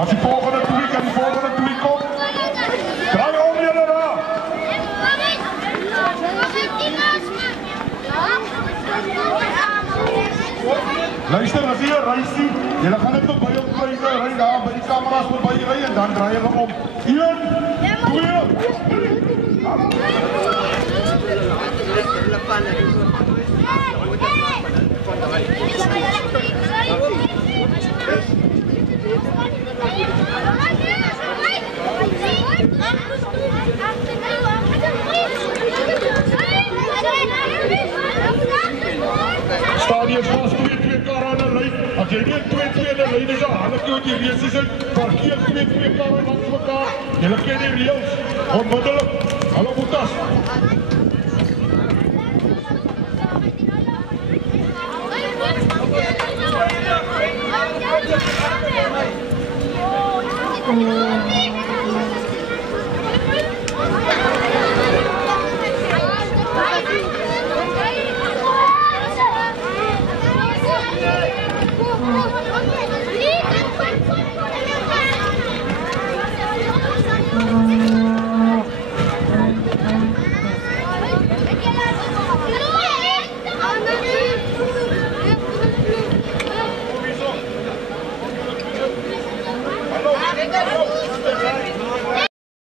As die volgende twee kom. Draai om julle daar. Luister, as jy ry sien, julle gaan net tot by op pryse ry daar by die kameras verby ry en dan draai julle om. 1, Stadion vast 2-2 kar aan die lyn. As jy nie 2-2 in die lyn is, dan haal ek jou die reesies uit. Parkeer 2-2 kar langs mekaar. Julle ken die reels. Onmiddellik. Hallo Boetas.